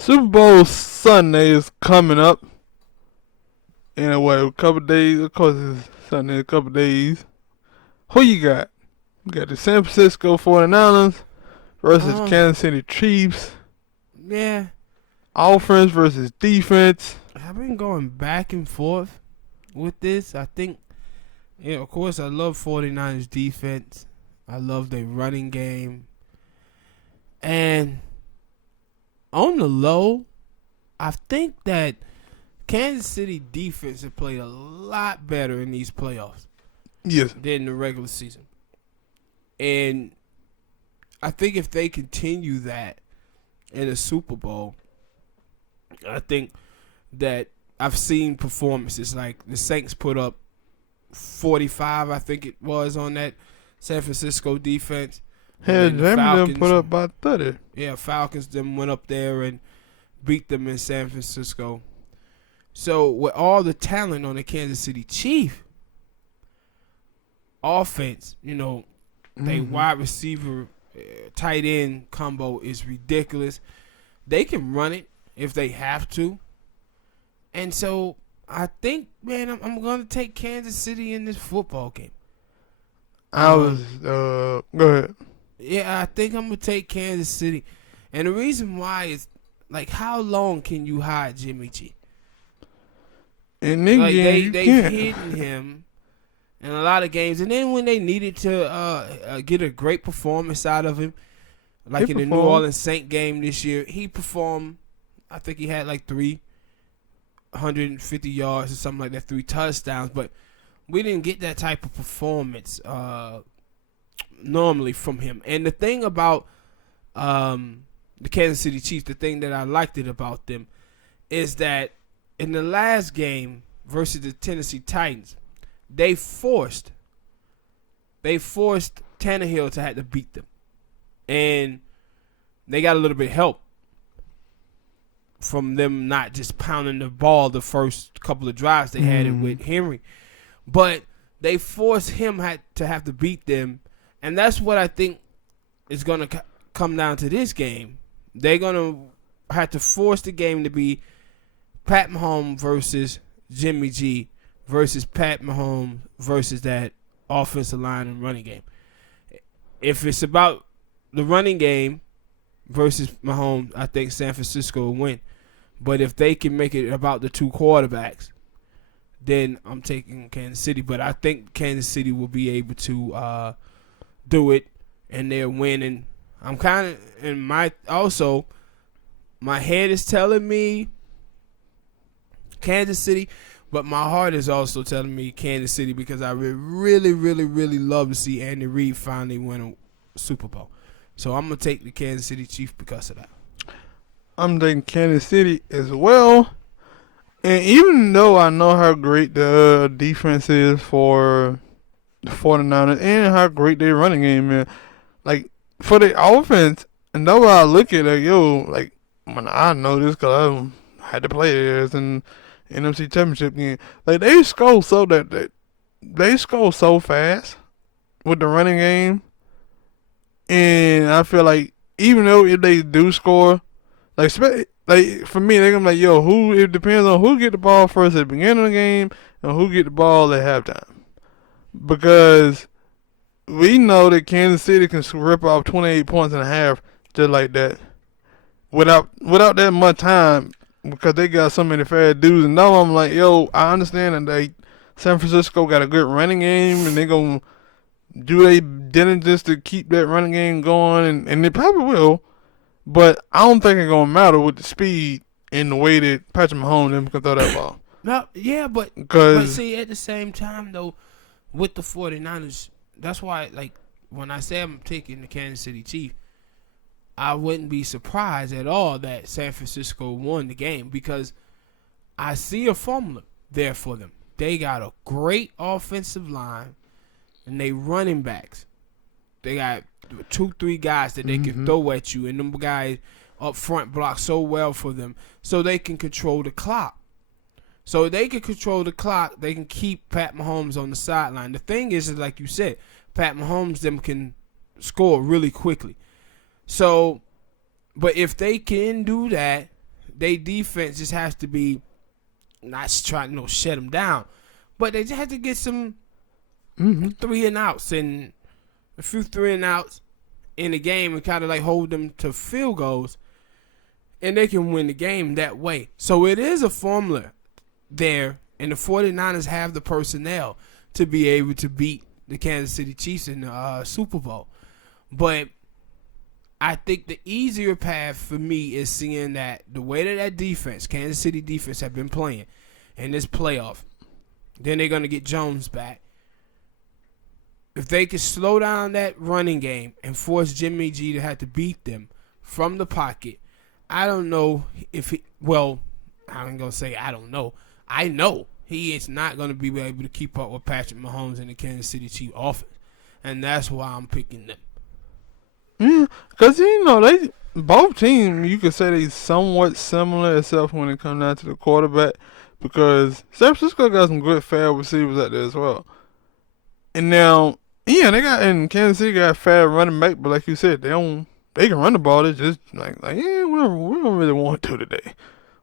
Super Bowl Sunday is coming up in a couple days. Of course, it's Sunday in a couple days. Who you got? You got the San Francisco 49ers versus Um, Kansas City Chiefs. yeah, Offense versus defense. I've been going back and forth with this. I think, yeah, of course, I love 49ers defense. I love their running game. And on the low, I think that Kansas City defense have played a lot better in these playoffs Yes. than the regular season. And I think if they continue that in a Super Bowl, I think that I've seen performances like the Saints put up 45, I think it was, on that San Francisco defense. And Had then the Jamie done Falcons, put up by 30. Falcons then went up there and beat them in San Francisco. So with all the talent on the Kansas City Chiefs offense, they wide receiver, tight end combo is ridiculous. They can run it if they have to. And so I think, man, I'm going to take Kansas City in this football game. Go ahead. Yeah, I think I'm going to take Kansas City. And the reason why is, like, how long can you hide Jimmy G? And then Like, you they've can't. hidden him in a lot of games. And then when they needed to get a great performance out of him, like He in the New performed. Orleans Saint game this year, he performed. I think he had like 350 yards or something like that, 3 touchdowns. But we didn't get that type of performance normally from him. And the thing about the Kansas City Chiefs, the thing that I liked it about them is that in the last game versus the Tennessee Titans, they forced Tannehill to have to beat them. And they got a little bit of help from them not just pounding the ball the first couple of drives they had it with Henry. But they forced him to have to beat them. And that's what I think is going to come down to this game. They're going to have to force the game to be Pat Mahomes versus Jimmy G versus Pat Mahomes versus that offensive line and running game. If it's about the running game versus Mahomes, I think San Francisco will win. But if they can make it about the two quarterbacks, then I'm taking Kansas City. But I think Kansas City will be able to do it, and they'll win. And I'm kind of in my head is telling me Kansas City, but my heart is also telling me Kansas City because I would really, really, really love to see Andy Reid finally win a Super Bowl. So I'm gonna take the Kansas City Chiefs because of that. I'm taking Kansas City as well. And even though I know how great the defense is for the 49ers and how great their running game is, like, for the offense, and though I look at it, like, when I know this because I had to play this in NFC Championship game, like, they score they score so fast with the running game. And I feel like even though if they do score, like for me, they're gonna be like, it depends on who get the ball first at the beginning of the game and who get the ball at halftime. Because we know that Kansas City can rip off 28 points and a half just like that without that much time because they got so many fast dudes. And now I'm like, I understand that San Francisco got a good running game and they gonna do they diligence to keep that running game going, and they probably will. But I don't think it's gonna matter with the speed and the way that Patrick Mahomes them can throw that ball. No, yeah, but Because see, at the same time though, with the 49ers, that's why, like, when I say I'm taking the Kansas City Chiefs, I wouldn't be surprised at all that San Francisco won the game because I see a formula there for them. They got a great offensive line and they running backs. They got 2-3 guys that they can throw at you, and them guys up front block so well for them so they can control the clock. So they can control the clock. They can keep Pat Mahomes on the sideline. The thing is like you said, Pat Mahomes them can score really quickly. So, but if they can do that, They defense just has to be not trying to shut them down, but they just have to get some 3 and outs and a few 3 and outs in the game and kind of like hold them to field goals, and they can win the game that way. So it is a formula there, and the 49ers have the personnel to be able to beat the Kansas City Chiefs in the Super Bowl. But I think the easier path for me is seeing that the way that defense, Kansas City defense, have been playing in this playoff, then they're going to get Jones back. If they could slow down that running game and force Jimmy G to have to beat them from the pocket, I don't know if he, well, I'm going to say I don't know. I know he is not going to be able to keep up with Patrick Mahomes and the Kansas City Chiefs offense. And that's why I'm picking them. Yeah, because, they both teams, you could say they somewhat similar, except when it comes down to the quarterback, because San Francisco got some good fast receivers out there as well. And now, in Kansas City got a fast running back, but like you said, they can run the ball. It's just we don't really want to today.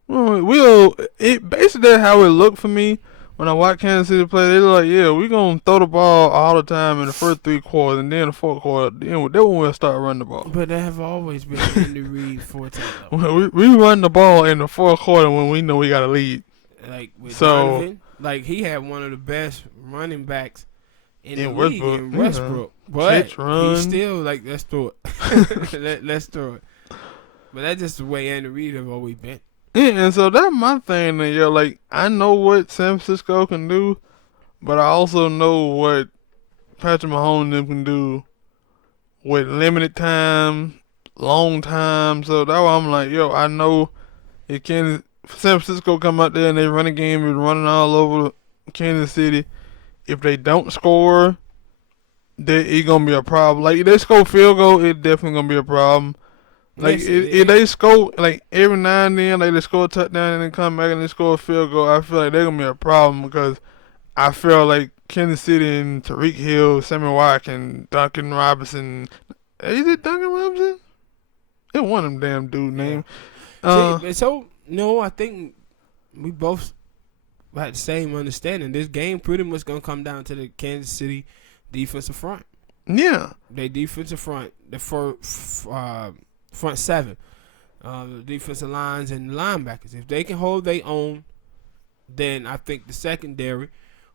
Basically how it looked for me when I watch Kansas City play. They like, we're gonna throw the ball all the time in the first 3 quarters, and then the fourth quarter, then we'll start running the ball. But that have always been Andy Reid forte. We run the ball in the fourth quarter when we know we got a lead. Like with Donovan, like he had one of the best running backs in the league in Westbrook. But he's still like, let's throw it. Let's throw it. But that's just the way Andy Reid have always been. Yeah, and so that's my thing. Like, I know what San Francisco can do, but I also know what Patrick Mahomes can do with limited time, long time. So that's why I'm like, I know it can. San Francisco come out there and they run a game, is running all over Kansas City. If they don't score, it's gonna be a problem. Like, if they score field goal, it's definitely gonna be a problem. Like, if they score, like, every now and then, like, they score a touchdown and then come back and they score a field goal, I feel like they're going to be a problem, because I feel like Kansas City and Tariq Hill, Sammy Watkins, Duncan Robinson. Is it Duncan Robinson? It's one of them damn dude name. I think we both had the same understanding. This game pretty much going to come down to the Kansas City defensive front. Yeah. They defensive front, the front 7, the defensive lines and linebackers. If they can hold their own, then I think the secondary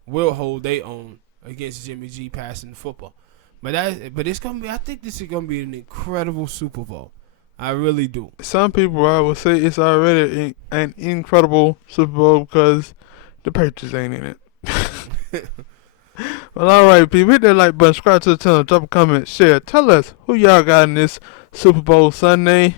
will hold their own against Jimmy G passing the football. But it's gonna be. I think this is gonna be an incredible Super Bowl. I really do. Some people, I would say, it's already an incredible Super Bowl because the Patriots ain't in it. Well, all right, people, hit that like button, subscribe to the channel, drop a comment, share. Tell us who y'all got in this Super Bowl Sunday.